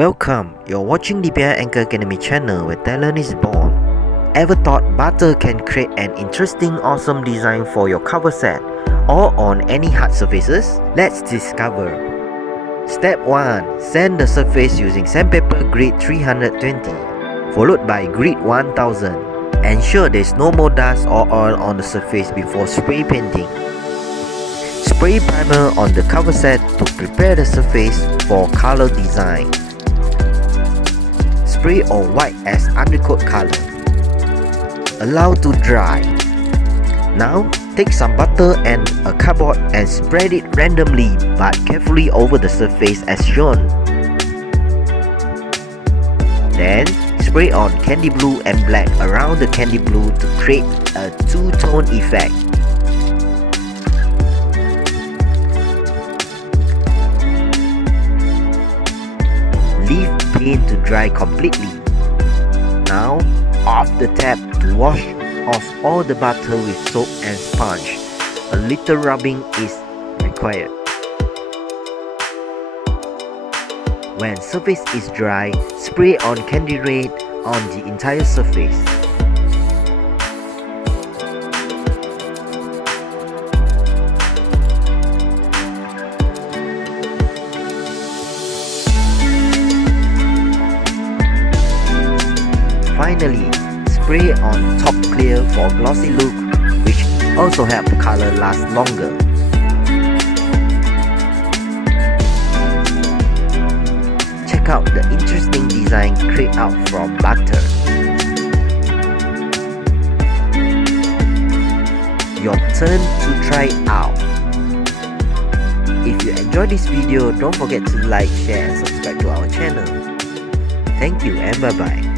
Welcome, you're watching the Bear Anchor Academy channel where talent is born. Ever thought butter can create an interesting, awesome design for your cover set or on any hard surfaces? Let's discover. Step 1. Sand the surface using Sandpaper grit 320, followed by grit 1000. Ensure there's no more dust or oil on the surface before spray painting. Spray primer on the cover set to prepare the surface for color design. Spray on white as undercoat color. Allow to dry. Now, take some butter and a cardboard and spread it randomly but carefully over the surface as shown. Then, spray on candy blue and black around the candy blue to create a two-tone effect. Leave paint to dry completely. Now, off the tap to wash off all the butter with soap and sponge. A little rubbing is required. When surface is dry, spray on candy red on the entire surface. Finally, spray on top clear for a glossy look, which also help color last longer. Check out the interesting design created out from butter. Your turn to try it out. If you enjoyed this video, don't forget to like, share and subscribe to our channel. Thank you and bye bye.